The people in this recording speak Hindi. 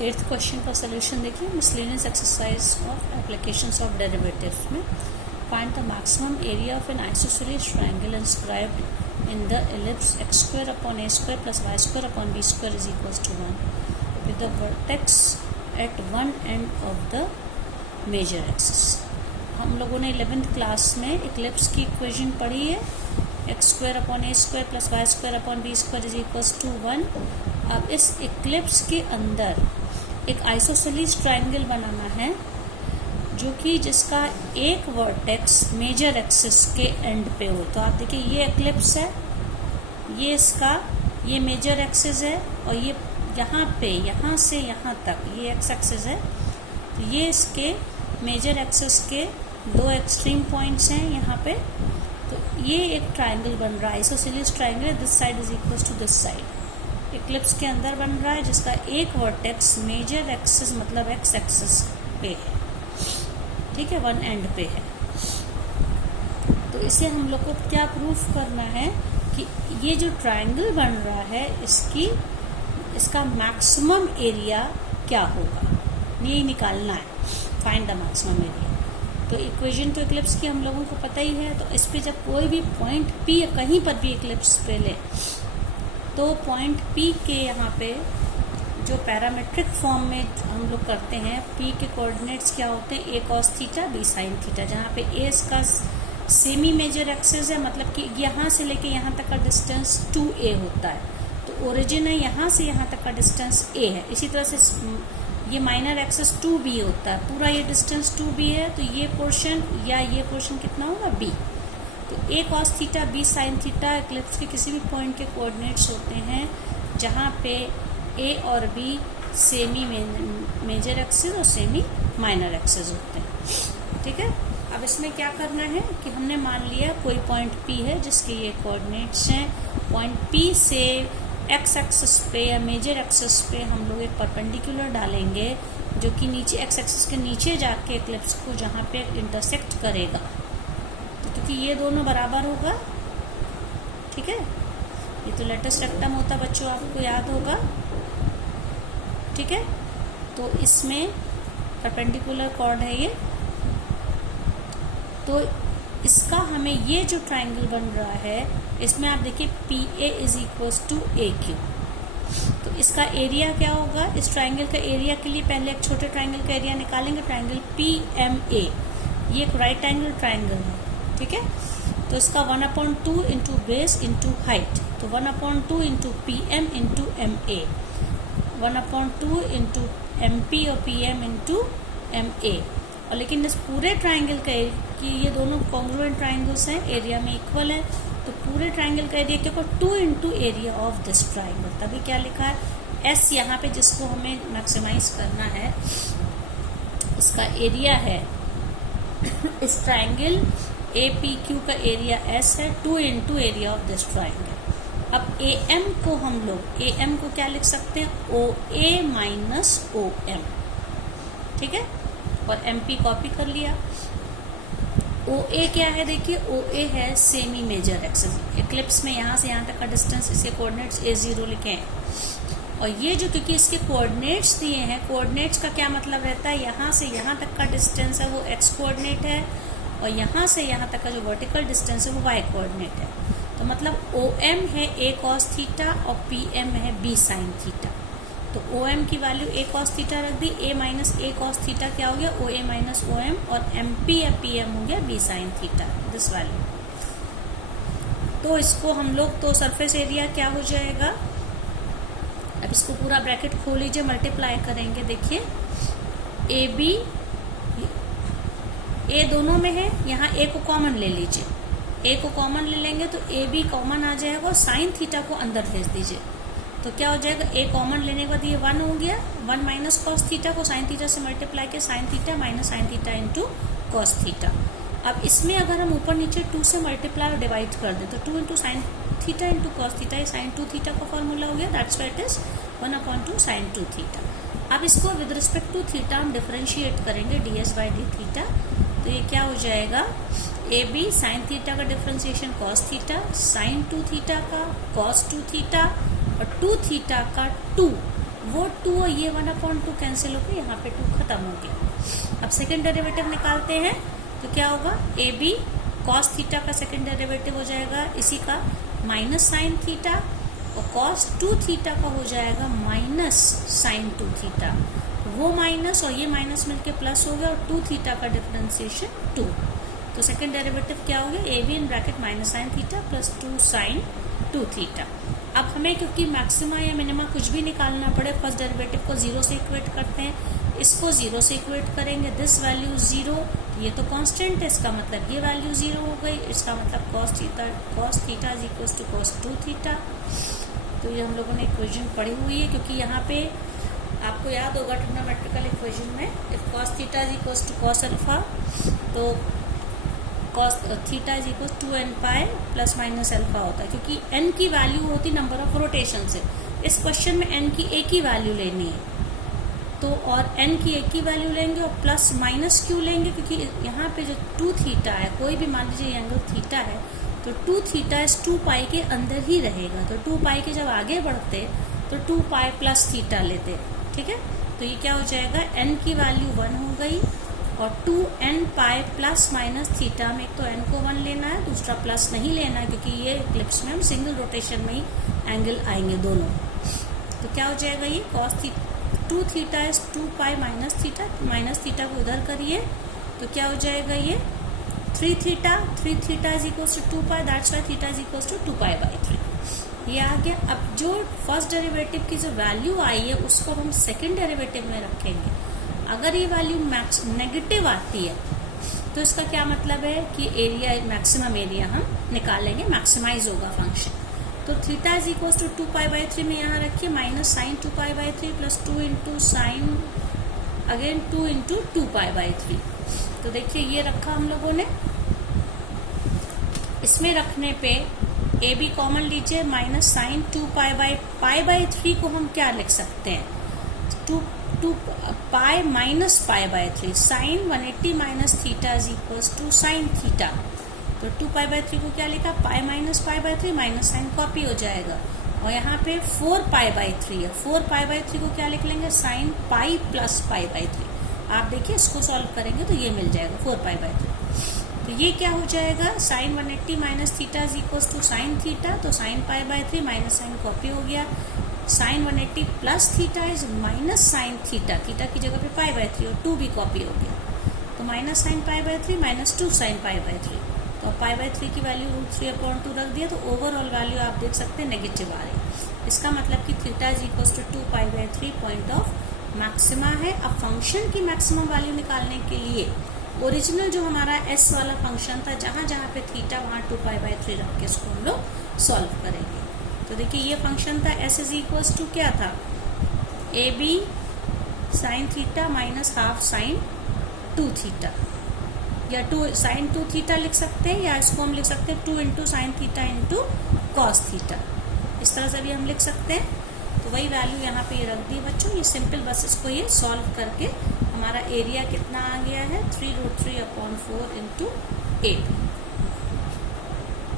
8th क्वेश्चन का सोल्यूशन देखिए। Miscellaneous exercise of applications of derivatives में find the maximum area of an isosceles triangle inscribed in the ellipse x square upon a square plus y square upon b square is equals to 1 with the vertex at one end of the major axis. हम लोगों ने 11th क्लास में इक्लिप्स की इक्वेशन पढ़ी है, x square upon a square plus y square upon b square is equals to 1। अब इस इक्लिप्स के अंदर एक आइसोसेलेस ट्रायंगल बनाना है जो कि जिसका एक वर्टेक्स मेजर एक्सिस के एंड पे हो। तो आप देखिए ये इक्लिप्स है, ये इसका ये मेजर एक्सिस है और ये यहाँ पे यहाँ से यहाँ तक ये एक्स एक्सिस है। तो ये इसके मेजर एक्सिस के दो एक्सट्रीम पॉइंट्स हैं यहाँ पे। तो ये एक ट्रायंगल बन रहा है, isosceles triangle. This side is equals to this side. Ellipse के अंदर बन रहा है जिसका एक वर्टेक्स मेजर एक्सिस मतलब एक्स एक्सिस पे है, ठीक है, वन एंड पे है। तो इसे हम लोग को क्या प्रूफ करना है कि ये जो ट्रायंगल बन रहा है इसका मैक्सिमम एरिया क्या होगा, ये निकालना है। Find the maximum area. तो इक्वेशन तो इक्लिप्स की हम लोगों को पता ही है। तो इस पे जब कोई भी पॉइंट पी कहीं पर भी इक्लिप्स पे ले तो पॉइंट पी के यहाँ पे जो पैरामेट्रिक फॉर्म में हम लोग करते हैं, पी के कोऑर्डिनेट्स क्या होते हैं, a cos theta b sine theta, जहाँ पे ए इसका सेमी मेजर एक्सिस है, मतलब कि यहाँ से लेके यहाँ तक का डिस्टेंस 2a होता है। तो ओरिजिन है यहाँ से यहाँ तक का डिस्टेंस a है। इसी तरह से ये माइनर एक्सिस 2b होता है, पूरा ये डिस्टेंस 2b है। तो ये पोर्शन या ये पोर्शन कितना होगा b। तो a cos theta b sine theta Eclipse के किसी भी पॉइंट के कोऑर्डिनेट्स होते हैं जहाँ पे a और b सेमी मेजर एक्सिस और सेमी माइनर एक्सिस होते हैं, ठीक है। अब इसमें क्या करना है कि हमने मान लिया कोई पॉइंट p है जिसके ये कोऑर्डिनेट्स हैं। पॉइंट p से x एक्सिस पे या मेजर एक्सिस पे हम लोग एक परपेंडिकुलर डालेंगे जो कि नीचे x एक्सिस के नीचे जाके इक्लिप्स को जहाँ पे इंटरसेक्ट करेगा, क्योंकि ये दोनों बराबर होगा, ठीक है। ये तो लेटेस्ट रेक्टम होता बच्चों, आपको याद होगा, ठीक है। तो इसमें परपेंडिकुलर कॉर्ड है ये। तो इसका हमें ये जो ट्रायंगल बन रहा है इसमें आप देखिए P A is equals to A Q. तो इसका एरिया क्या होगा, इस ट्रायंगल का एरिया के लिए पहले एक छोटे ट्रायंगल का एरिया निकालेंगे, ट्रायंगल पी एम ए। ये एक राइट एंगल ट्रायंगल है, ठीक है। तो इसका 1/2 इंटू बेस इंटू हाइट, तो 1/2 into p m into m a, 1/2 into m p और p m into m a. और लेकिन इस पूरे ट्रायंगल का कि ये दोनों कॉन्ग्रुएंट ट्रायंगल्स हैं, एरिया में इक्वल है। तो पूरे ट्रायंगल का एरिया क्या होगा, 2 into area of this triangle. तभी क्या लिखा है एस यहाँ पे, जिसको हमें मैक्सिमाइज करना है। इसका एरिया है इस ट्रायंगल ए पी क्यू का एरिया एस है, 2 into area of this triangle. अब ए एम को हम लोग ए एम को क्या लिख सकते हैं, ओ ए माइनस ओ एम, ठीक है। और एम पी कॉपी कर लिया। ओ ए क्या है, देखिए ओ ए है सेमी मेजर एक्सिस। इक्लिप्स में यहाँ से यहाँ तक का डिस्टेंस, इसके कोऑर्डिनेट्स a0 लिखे हैं। और ये जो क्योंकि इसके कोऑर्डिनेट्स दिए हैं, कोऑर्डिनेट्स का क्या मतलब रहता है, यहाँ से यहाँ तक का डिस्टेंस है वो x कोऑर्डिनेट है और यहाँ से यहाँ तक का जो वर्टिकल डिस्टेंस है वो y कोऑर्डिनेट है। तो मतलब ओ एम है a cos थीटा और पी एम है b साइन थीटा। तो ओ एम की वैल्यू a cos थीटा रख दी, a minus a cos theta क्या हो गया, ओ ए माइनस ओ एम, और एम पी या पी एम हो गया b sine theta, this value. तो इसको हम लोग तो सरफेस एरिया क्या हो जाएगा, अब इसको पूरा ब्रैकेट खोल लीजिए, मल्टीप्लाई करेंगे। देखिए ए बी ए दोनों में है, यहाँ ए को कॉमन ले लीजिए, ए को कॉमन ले लेंगे तो ए बी कॉमन आ जाएगा और साइन थीटा को अंदर भेज दीजिए। तो क्या हो जाएगा, ए कॉमन लेने के बाद ये 1 हो गया, 1 माइनस कॉस थीटा को साइन थीटा से मल्टीप्लाई किया, sign theta minus sine theta into cos theta. अब इसमें अगर हम ऊपर नीचे 2 से मल्टीप्लाई और डिवाइड कर दें तो 2 into sine theta into cos theta, ये साइन 2 थीटा का फॉर्मूला हो गया, that's why it is 1/2 sine 2 theta. अब इसको विद रिस्पेक्ट टू थीटा हम डिफरेंशिएट करेंगे ds बाई डी थीटा। तो ये क्या हो जाएगा, ए बी साइन थीटा का differentiation cos theta, sine 2 theta का कॉस 2 थीटा और 2 थीटा का 2 वो 2 और ये 1/2 कैंसिल होकर यहाँ पे 2 खत्म हो गया। अब सेकेंड डेरिवेटिव निकालते हैं तो क्या होगा, ए बी कॉस थीटा का सेकेंड डेरिवेटिव हो जाएगा इसी का माइनस साइन थीटा, और कॉस 2 थीटा का हो जाएगा माइनस साइन 2 थीटा। वो माइनस और ये माइनस मिलके प्लस हो गया और 2 थीटा का डिफरेंशिएशन 2। तो सेकेंड डेरिवेटिव क्या हो गया, A B in bracket minus sine theta plus 2 sine 2 theta. अब हमें क्योंकि मैक्सिमा या मिनिमा कुछ भी निकालना पड़े, फर्स्ट डेरिवेटिव को 0 से इक्वेट करते हैं, इसको 0 से इक्वेट करेंगे, दिस वैल्यू 0, ये तो कांस्टेंट है, इसका मतलब ये वैल्यू 0 हो गई, इसका मतलब cos theta is equal to cos 2 theta. तो ये हम लोगों ने इक्वेशन पढ़ी हुई है, क्योंकि यहाँ पे आपको याद होगा ट्रिग्नोमेट्रिकल इक्वेशन में if cos theta is equal to cos alpha, तो cos theta is equal to n pi plus minus alpha होता है, क्योंकि n की वैल्यू होती नंबर ऑफ रोटेशन से। इस क्वेश्चन में n की एक ही वैल्यू लेनी है, तो और n की एक ही वैल्यू लेंगे और प्लस माइनस क्यों लेंगे, क्योंकि यहाँ पे जो 2 थीटा है, कोई भी मान लीजिए एंगल थीटा है, तो 2 थीटा इस 2 पाई के अंदर ही रहेगा। तो 2 पाई के जब आगे बढ़ते तो 2 पाई प्लस थीटा लेते, ठीक है। तो ये क्या हो जाएगा, n की वैल्यू 1 हो गई और 2n पाई प्लस माइनस थीटा में एक तो n को 1 लेना है, दूसरा प्लस नहीं लेना है, क्योंकि ये इक्लिप्स में हम सिंगल रोटेशन में ही एंगल आएंगे दोनों। तो क्या हो जाएगा, ये cos 2 theta is 2 pi minus theta को उधर करिए तो क्या हो जाएगा, ये 3 theta is equal to 2 pi, that's why theta is equal to 2 pi by 3। ये आ गया। अब जो फर्स्ट डेरिवेटिव की जो वैल्यू आई है उसको हम सेकेंड डेरिवेटिव में रखेंगे। अगर ये वैल्यू नेगेटिव आती है तो इसका क्या मतलब है कि एरिया, मैक्सिमम एरिया हम निकालेंगे, मैक्सिमाइज होगा फंक्शन। तो theta is equal to 2 pi by 3 में यहाँ रखिए minus sine 2 pi by 3 plus 2 into sine again 2 into 2 pi by 3। तो देखिए ये रखा हम लोगों ने। इसमें रखने पे ए बी कॉमन लीजिए, माइनस साइन 2 पाई बाई 3 को हम क्या लिख सकते हैं, 2 pi minus pi by 3, sine 180 minus theta is equal to sine theta. तो 2 पाई बाई 3 को क्या लिखा, pi minus pi by 3, minus sine copy हो जाएगा। और यहाँ पे 4 पाई बाई 3 है, 4 पाई बाई 3 को क्या लिख लेंगे, sine pi plus pi by 3। आप देखिए इसको सॉल्व करेंगे तो ये मिल जाएगा 4 पाई बाई 3। तो ये क्या हो जाएगा, sine 180 minus theta is equal to sine theta, तो sine pi by 3 minus sine copy हो गया, sine 180 plus theta is minus sine theta की जगह पे पाई बाई 3 और 2 भी कॉपी हो गया, तो minus sign pi by 3 minus 2 sign pi by 3। तो पाई बाई 3 की वैल्यू √3/2 रख दिया, तो ओवरऑल वैल्यू आप देख सकते हैं नेगेटिव आ रही। इसका मतलब कि theta is equal to 2 pi by 3 point of maxima है। अब फंक्शन की मैक्सिमम वैल्यू निकालने के लिए ओरिजिनल जो हमारा एस वाला फंक्शन था, जहाँ जहाँ पे थीटा वहाँ 2 पाई बाई 3 रख के इसको हम लोग सॉल्व करेंगे। तो देखिए ये फंक्शन था एस इज इक्वल्स टू क्या था, A B sine theta minus half sine 2 theta, या 2 साइन 2 थीटा लिख सकते हैं, या इसको हम लिख सकते हैं 2 into sine theta into cos theta, इस तरह से भी हम लिख सकते हैं। तो वही वैल्यू यहाँ पे ये रख दी बच्चों। ये सिंपल बस इसको ये सॉल्व करके हमारा एरिया कितना आ गया है, 3√3/4 इंटू 8।